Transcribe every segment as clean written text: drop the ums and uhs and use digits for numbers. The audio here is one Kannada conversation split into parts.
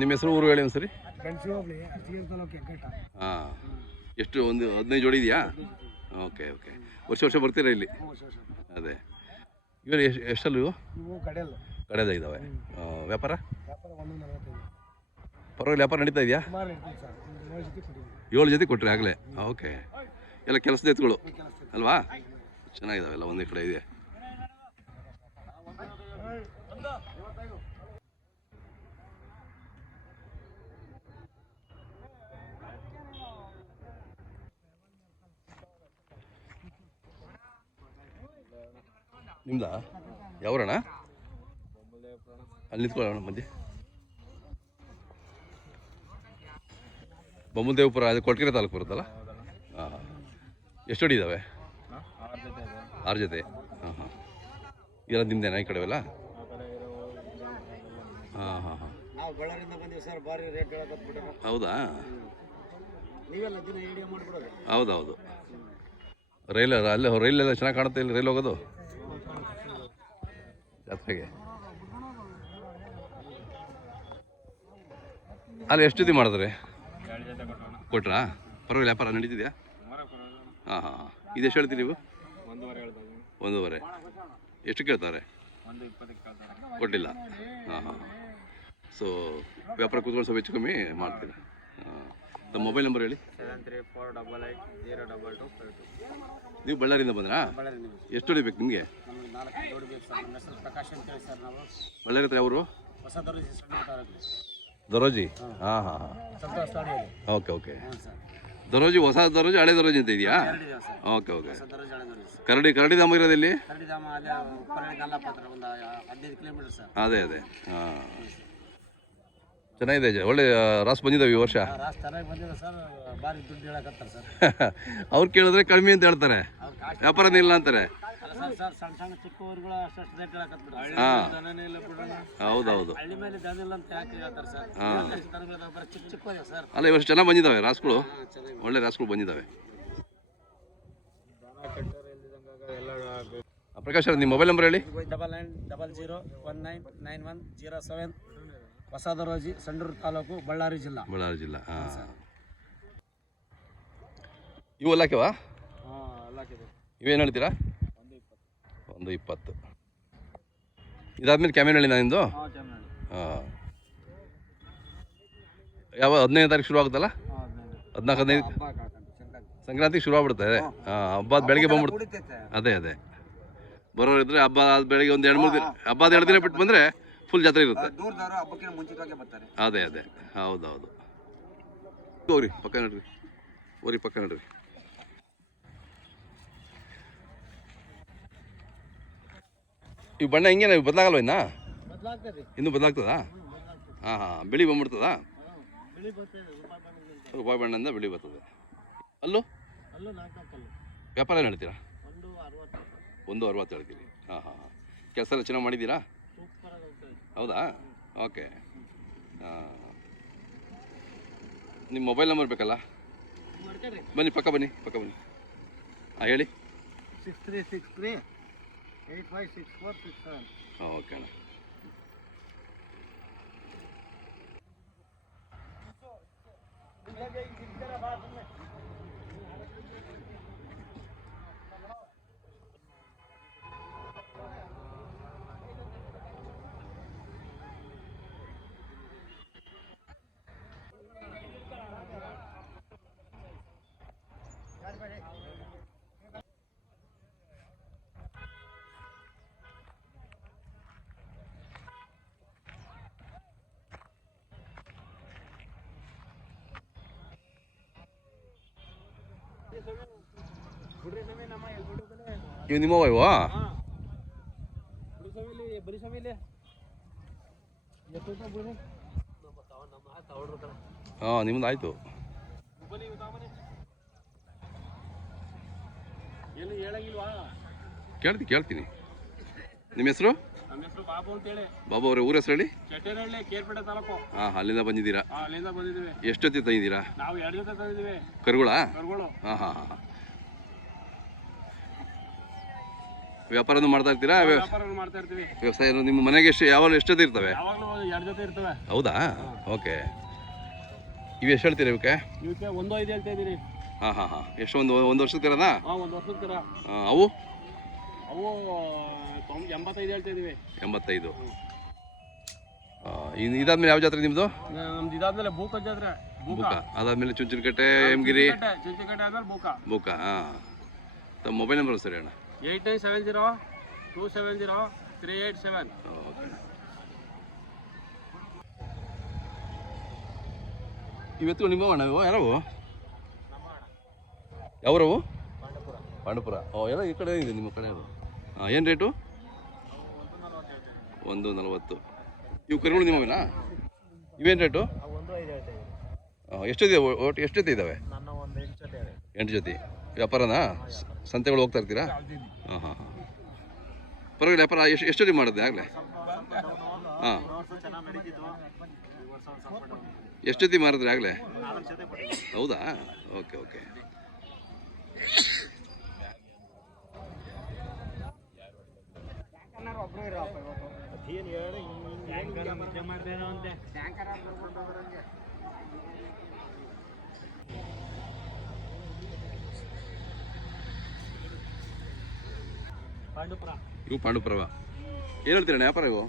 ನಿಮ್ಮ ಹೆಸರು ಊರು ಹೇಳಿ ಒಂದು ಸರಿ. ಹಾಂ, ಎಷ್ಟು ಒಂದು 15 ಜೋಡಿ ಇದೆಯಾ? Okay okay. ವರ್ಷ ಬರ್ತೀರಾ ಇಲ್ಲಿ? ಅದೇ. ಇವರು ಎಷ್ಟಲ್ಲ ಇವು? ಕಡೆದ ಇದ್ದಾವೆ. ವ್ಯಾಪಾರ ಪರವಾಗಿಲ್ಲ, ವ್ಯಾಪಾರ ನಡೀತಾ ಇದೆಯಾ? 7 ಜೊತೆ ಕೊಟ್ಟರೆ ಆಗಲೇ. ಓಕೆ, ಎಲ್ಲ ಕೆಲಸದ ಎತ್ತುಗಳು ಅಲ್ವಾ? ಚೆನ್ನಾಗಿದ್ದಾವೆ ಎಲ್ಲ, ಒಂದೇ ಕಡೆ ಇದೆ. ನಿಮ್ದಾ? ಯಾವರಣ್ಣ? ಅಲ್ಲಿ ನಿಂತ್ಕೊಳ್ಳೋಣ ಮಧ್ಯೆ. ಬೊಮ್ಮದೇವಪುರ, ಅದು ಕೊಟ್ಗೆರೆ ತಾಲೂಕು ಬರುತ್ತಲ್ಲ? ಹಾಂ ಹಾಂ. ಎಷ್ಟು ಜೋಡಿ ಇದ್ದಾವೆ? 6 ಜೊತೆ. ಹಾಂ ಹಾಂ. ಎಲ್ಲ ನಿಮ್ದೇನಾ ಈ ಕಡೆವೆಲ್ಲ? ಹಾಂ ಹಾಂ ಹಾಂ. ಹೌದಾ? ಹೌದೌದು. ರೈಲೆಲ್ಲ ಚೆನ್ನಾಗಿ ಕಾಣುತ್ತೆ ಇಲ್ಲಿ, ರೈಲ್ ಹೋಗೋದು ಜಾತ್ರೆಗೆ. ಅಲ್ಲಿ ಎಷ್ಟು ಜೊತೆ ಮಾಡಿದ್ರೆ ಕೊಟ್ರಾ? ಪರವಾಗಿಲ್ಲ, ವ್ಯಾಪಾರ ನಡೀತಿದೆಯಾ? ಹಾಂ ಹಾಂ ಹಾಂ. ಇದೆಷ್ಟು ಹೇಳ್ತೀರಿ ನೀವು? 1.5. ಎಷ್ಟು ಕೇಳ್ತಾರೆ? ಕೊಟ್ಟಿಲ್ಲ. ಹಾಂ ಹಾಂ. ಸೊ ವ್ಯಾಪಾರ ಕೂತ್ಕೊಂಡು ಸ್ವಲ್ಪ ಹೆಚ್ಚು ಕಮ್ಮಿ ಮಾಡ್ತೀರಾ? ಹಾಂ. ತಮ್ಮ ಮೊಬೈಲ್ ನಂಬರ್ ಹೇಳಿ. 7348802252. ನೀವು ಬಳ್ಳಾರಿಯಿಂದ ಬಂದ್ರಾ? ಎಷ್ಟು ಜೋಡಿ ಬೇಕು ನಿಮಗೆ? ಬಳ್ಳಾರಿ ಹತ್ರ ಅವರು? ದರೋಜಿ. ಹಾಂ ಹಾಂ ಹಾಂ. Okay okay. ದರೋಜಿ, ಹೊಸ ದರೋಜಿ, ಹಳೆ ದರೋಜಿ ಅಂತ ಇದೆಯಾ? Okay okay. ಕರಡಿ ಧಾಮ ಇರೋದು ಎಲ್ಲಿ? ಅದೇ ಅದೇ. ಹಾಂ, ಚೆನ್ನಾಗಿದೆ. ಒಳ್ಳೆ ರಾಸ್ ಬಂದಿದ್ದಾವೆ ಈ ವರ್ಷ. ಅವ್ರು ಕೇಳಿದ್ರೆ ಕಡಿಮೆ ಅಂತ ಹೇಳ್ತಾರೆ, ವ್ಯಾಪಾರನೇ ಇಲ್ಲ ಅಂತಾರೆ. ಹಾಂ, ಹೌದೌದು. ಹಾಂ, ಅಲ್ಲ ಈ ವರ್ಷ ಚೆನ್ನಾಗಿ ಬಂದಿದ್ದಾವೆ ರಾಸ್ಗಳು, ಒಳ್ಳೆ ರಾಸ್ಗಳು ಬಂದಿದ್ದಾವೆ. ಪ್ರಕಾಶ್ ಅವ್ರ ನಿಮ್ಮ ಮೊಬೈಲ್ ನಂಬರ್ ಹೇಳಿ. 9900199107. ಹೊಸ ದರೋಜಿ, ಸಂಡೂರು ತಾಲೂಕು, ಬಳ್ಳಾರಿ ಜಿಲ್ಲಾ. ಹಾಂ. ಇವು ಅಲ್ಲಾಕಿವಾ? ಇವೇನು ಹೇಳ್ತೀರಾ? 120. ಇದಾದ್ಮೇಲೆ ಕ್ಯಾಮೆರಾ ಹೇಳಿ ನಿಂದು. ಹಾಂ. ಯಾವ 15ನೇ ತಾರೀಕು ಶುರು ಆಗುತ್ತಲ್ಲ? 14-15 ಸಂಕ್ರಾಂತಿಗೆ ಶುರು ಆಗ್ಬಿಡುತ್ತೆ. ಅದೇ. ಹಾಂ, ಹಬ್ಬದ ಬೆಳಗ್ಗೆ ಬಂದ್ಬಿಡುತ್ತೆ. ಅದೇ ಬರೋರು ಇದ್ರೆ ಹಬ್ಬ ಬೆಳಗ್ಗೆ ಒಂದು 2-3 ದಿನ, ಹಬ್ಬದ 2 ದಿನ ಬಿಟ್ಟು ಬಂದರೆ ಫುಲ್ ಜಾತ್ರೆ ಇರುತ್ತೆ. ಅದೇ ಹೌದೌದು. ಹೋಗ್ರಿ ಪಕ್ಕ ನಡ್ರಿ, ಪಕ್ಕ ನಡ್ರಿ. ಇವು ಬಣ್ಣ ಹಿಂಗೇನ ಬದಲಾಗಲ್ವ ಇನ್ನೂ ಬದಲಾಗ್ತದಾ? ಹಾಂ ಹಾಂ. ಬಿಳಿ ಬಂದ್ಬಿಡ್ತದಾ? ರೂಪಾಯಿ ಬಣ್ಣದಿಂದ ಬಿಳಿ ಬರ್ತದೆ. ಅಲ್ಲೂ ವ್ಯಾಪಾರ ಏನು ಹೇಳ್ತೀರಾ? 160 ಹೇಳ್ತೀರಿ. ಹಾಂ ಹಾಂ ಹಾಂ. ಕೆಲಸ ಎಲ್ಲ ಚೆನ್ನಾಗಿ ಮಾಡಿದ್ದೀರಾ? ಹೌದಾ? ಓಕೆ. ಹಾಂ, ನಿಮ್ಮ ಮೊಬೈಲ್ ನಂಬರ್ ಬೇಕಲ್ಲ? ಬನ್ನಿ, ಪಕ್ಕ ಬನ್ನಿ. ಹಾಂ, ಹೇಳಿ. 6363856467. ಓಕೆ ಅಣ್ಣ. ಇವು ನಿಮ್ಮವ ಇವು? ಹಾಂ, ನಿಮ್ದು ಆಯಿತು. ಕೇಳ್ತೀನಿ. ನಿಮ್ಮ ಹೆಸರು? ನಮ್ಮ ಹೆಸರು ಬಾಬು ಅಂತೇಳಿ. ಬಾಬು ಅವರೇ, ಊರ ಹೆಸರು ಹೇಳಿ. ಚಟ್ಟೇನಹಳ್ಳಿ, ಕೇರ್ಪೇಟೆ ತಾಲೂಕು. ಹಾಂ, ಅಲ್ಲಿಂದ ಬಂದಿದ್ದೀರಾ? ಅಲ್ಲಿಂದ ಬಂದಿದ್ದೀವಿ. ಎಷ್ಟು ಜೊತೆ ತಂದಿದ್ದೀರಾ? ನಾವು 2 ಜೊತೆ ತಂದಿದ್ದೀವಿ. ಕರುಗಳ? ಕರುಗಳು. ಹಾಂ ಹಾಂ ಹಾಂ. ವ್ಯಾಪಾರನೂ ಮಾಡ್ತಾ ಇರ್ತೀರಾ? ವ್ಯಾಪಾರಗಳು ಮಾಡ್ತಾ ಇರ್ತೀವಿ. ವ್ಯವಸಾಯ ನಿಮ್ಮ ಮನೆಗೆ ಯಾವಾಗಲೂ ಎಷ್ಟು ಜೊತೆ ಇರ್ತವೆ? ಯಾವಾಗಲೂ 2 ಜೊತೆ ಇರ್ತವೆ. ಹೌದಾ? ಓಕೆ. ಇವು ಎಷ್ಟು ಹೇಳ್ತೀರಾ ಇವಕ್ಕೆ? ಇವಕ್ಕೆ 1.5 ಹೇಳ್ತಾ ಇದ್ದೀನಿ. ಹಾಂ. ಎಷ್ಟು ಒಂದು ವರ್ಷಕ್ಕೆ ತರದಾ? ಹಾಂ, 1 ವರ್ಷದ ಥರ. ಅವು 85 ಹೇಳ್ತಾ ಇದೀವಿ. 85. ಇದಾದ್ಮೇಲೆ ಯಾವ ಜಾತ್ರೆ ನಿಮ್ಮದು? ನಮ್ದು ಇದಾದ್ಮೇಲೆ ಬೂಕ ಜಾತ್ರೆ. ಬೂಕ ಅದಾದ್ಮೇಲೆ ಚುಂಚನಕಟ್ಟೆ, ಹೇಮಗಿರಿ, ಚುಂಚನಕಟ್ಟೆ ಆದ್ಮೇಲೆ ಬೂಕ. ಹಾಂ. ತಮ್ಮ ಮೊಬೈಲ್ ನಂಬರ್ ಸರಿ ಅಣ್ಣ? 8970 270 387. ಓಕೆ. ಇವತ್ತು ನಿಮ್ಮ ಅಣ್ಣ ಯಾರವು? ಯಾವ್ರವು? ಪಾಂಡಪುರ. ಎಲ್ಲ ಈ ಕಡೆ ಇದೆ ನಿಮ್ಮ ಕಡೆ. ಅದು ಏನು ರೇಟು? 140. ಇವು ಕರುಗಳು ನಿಮ್ಮವೇನಾ? ಇವೇನು ರೇಟು? ಎಷ್ಟಿದೆ ಒಟ್ಟು? ಎಷ್ಟು ಜೊತೆ ಇದ್ದಾವೆ? 8 ಜೊತೆ. ವ್ಯಾಪಾರನಾ? ಸಂತೆಗಳು ಹೋಗ್ತಾ ಇರ್ತೀರಾ? ಹಾಂ. ಪರವಾಗಿಲ್ಲ. ವ್ಯಾಪಾರ ಎಷ್ಟು ಜೊತೆ ಮಾಡಿದೆ ಆಗಲೇ? ಹಾಂ. ಎಷ್ಟು ಜೊತೆ ಮಾರಿದ್ರಿ ಆಗಲೇ? ಹೌದಾ? ಓಕೆ. ಇವು ಪಾಂಡುಪುರವ. ಏನು ಹೇಳ್ತೀರಣ್ಣ ವ್ಯಾಪಾರ ಇವು?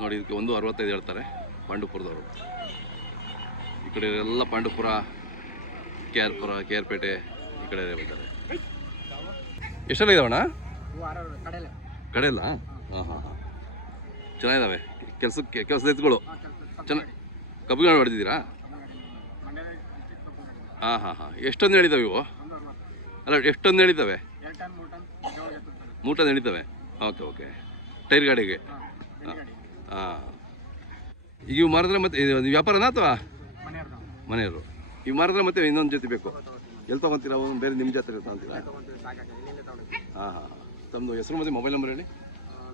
ನೋಡಿ, ಇದಕ್ಕೆ 165 ಹೇಳ್ತಾರೆ ಪಾಂಡುಪುರದವರು. ಈ ಕಡೆ ಎಲ್ಲ ಪಾಂಡುಪುರ, KR ಪೇಟೆ ಈ ಕಡೆ ಬರ್ತಾರೆ. ಎಷ್ಟೆಲ್ಲ ಇದಾವಣ್ಣ? ಕಡೆಯಲ್ಲ? ಹಾಂ. ಚೆನ್ನಾಗಿದ್ದಾವೆ. ಕೆಲಸದ ಎತ್ತುಗಳು ಚೆನ್ನಾಗಿ ಕಬ್ಬಿಗಳು ಹೊಡೆದಿದ್ದೀರಾ? ಹಾಂ. ಎಷ್ಟೊಂದು ಹೇಳಿದ್ದಾವೆ ಇವು? ಅಲ್ಲ, ಎಷ್ಟೊಂದು ಹೇಳಿದ್ದಾವೆ? 3 ಟನ್ ಹೇಳಿದ್ದಾವೆ. ಓಕೆ. ಟೈರ್ ಗಾಡಿಗೆ? ಹಾಂ. ಈಗ ಇವು ಮಾರಿದ್ರೆ ಮತ್ತೆ ವ್ಯಾಪಾರನಾ ಅಥವಾ ಮನೆಯವರು? ಇವು ಮಾರಿದ್ರೆ ಮತ್ತೆ ಇನ್ನೊಂದು ಜೊತೆ ಬೇಕು? ಎಲ್ಲಿ ತೊಗೊತೀರಾ? ಬೇರೆ ನಿಮ್ಮ ಜಾತ್ರೆ ತಗೊಂತೀರಾ? ಹಾಂ. ತಮ್ಮದು ಹೆಸರು ಮತ್ತು ಮೊಬೈಲ್ ನಂಬರ್ ಹೇಳಿ.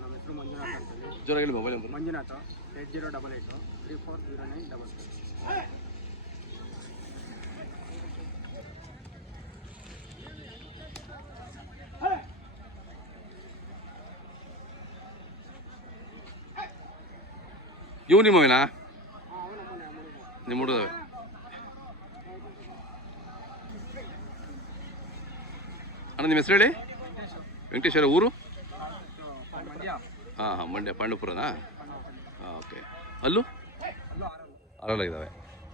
ನಮ್ಮ ಹೆಸರು ಮಂಜುನಾಥ್ ಅಂತ. ಜೋರಾಗಿ ಹೇಳಿ ಮೊಬೈಲ್ ನಂಬರ್. ಮಂಜುನಾಥ 8088 340966. ಇವು ನಿಮ್ಮವೇನಾ? ನಿಮ್ಮ ಹುಡುಗವೆ. ಅಣ್ಣ ನಿಮ್ಮ ಹೆಸರು ಹೇಳಿ. ವೆಂಕಟೇಶ್ವರ. ಊರು? ಹಾಂ. ಮಂಡ್ಯ. ಪಾಂಡುಪುರನಾ? ಓಕೆ. ಅಲ್ಲೂ ಆರಲ್ಲಾಗಿದ್ದಾವೆ.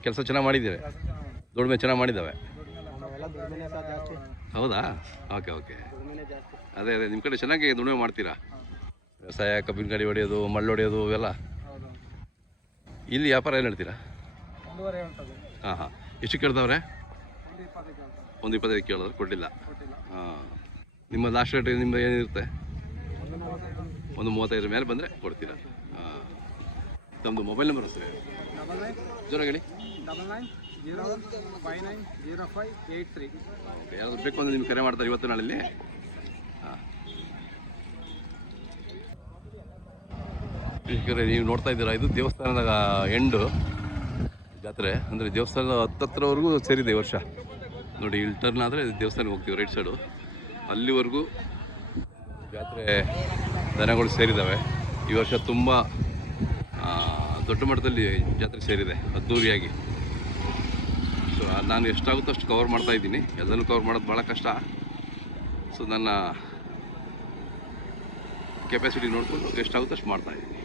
ಕೆಲಸ ಚೆನ್ನಾಗಿ ಮಾಡಿದ್ದೀವಿ. ದುಡಿಮೆ ಚೆನ್ನಾಗಿ ಮಾಡಿದ್ದಾವೆ. ಹೌದಾ? ಓಕೆ. ಅದೇ ನಿಮ್ಮ ಕಡೆ ಚೆನ್ನಾಗಿ ದುಡಿಮೆ ಮಾಡ್ತೀರಾ? ವ್ಯವಸಾಯ, ಕಬ್ಬಿನ ಗಾಡಿ ಹೊಡೆಯೋದು, ಮಳ್ಳು ಹೊಡೆಯೋದು ಇವೆಲ್ಲ. ಇಲ್ಲಿ ವ್ಯಾಪಾರ ಏನು ಹೇಳ್ತೀರಾ? ಹಾಂ. ಎಷ್ಟು ಕೇಳ್ತವ್ರೆ? 125 ಕೇಳಿದ್ರೆ ಕೊಡಲಿಲ್ಲ. ಹಾಂ. ನಿಮ್ಮ ಲಾಸ್ಟ್ ರೇಟ್ ನಿಮ್ಮದು ಏನಿರುತ್ತೆ? 135 ಮೇಲೆ ಬಂದರೆ ಕೊಡ್ತೀರಾ? ಹಾಂ. ತಮ್ಮದು ಮೊಬೈಲ್ ನಂಬರ್ ಸರಿ ಜೋರಾಗಿ ಹೇಳಿ. 9901590583. ಓಕೆ. ಯಾರಾದ್ರು ಬೇಕು ಅಂದರೆ ನಿಮ್ಗೆ ಕರೆ ಮಾಡ್ತಾರೆ ಇವತ್ತು ನಾಳೆಯಲ್ಲಿ? ಹಾಂ. ವೀಕ್ಷಕರೇ, ನೀವು ನೋಡ್ತಾ ಇದ್ದೀರಾ, ಇದು ದೇವಸ್ಥಾನದ ಎಂಡು ಜಾತ್ರೆ. ಅಂದರೆ ದೇವಸ್ಥಾನದ ಹತ್ತತ್ರವರೆಗೂ ಸೇರಿದೆ ಈ ವರ್ಷ. ನೋಡಿ, ಇಲ್ಲಿ ಟರ್ನ್ ಆದರೆ ದೇವಸ್ಥಾನಕ್ಕೆ ಹೋಗ್ತೀವಿ ರೈಟ್ ಸೈಡು. ಅಲ್ಲಿವರೆಗೂ ಜಾತ್ರೆ ದನಗಳು ಸೇರಿದ್ದಾವೆ. ಈ ವರ್ಷ ತುಂಬ ದೊಡ್ಡ ಮಟ್ಟದಲ್ಲಿ ಜಾತ್ರೆ ಸೇರಿದೆ, ಅದ್ದೂರಿಯಾಗಿ. ಸೊ ನಾನು ಎಷ್ಟಾಗುತ್ತೋ ಅಷ್ಟು ಕವರ್ ಮಾಡ್ತಾ ಇದ್ದೀನಿ. ಎಲ್ಲನೂ ಕವರ್ ಮಾಡೋದು ಭಾಳ ಕಷ್ಟ. ಸೊ ನನ್ನ ಕೆಪಾಸಿಟಿ ನೋಡಿಕೊಂಡು ಎಷ್ಟಾಗುತ್ತೋ ಅಷ್ಟು ಮಾಡ್ತಾಯಿದ್ದೀನಿ.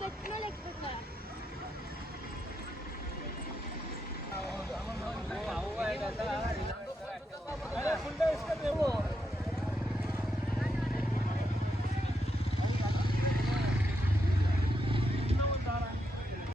ಗಟ್ಟಿ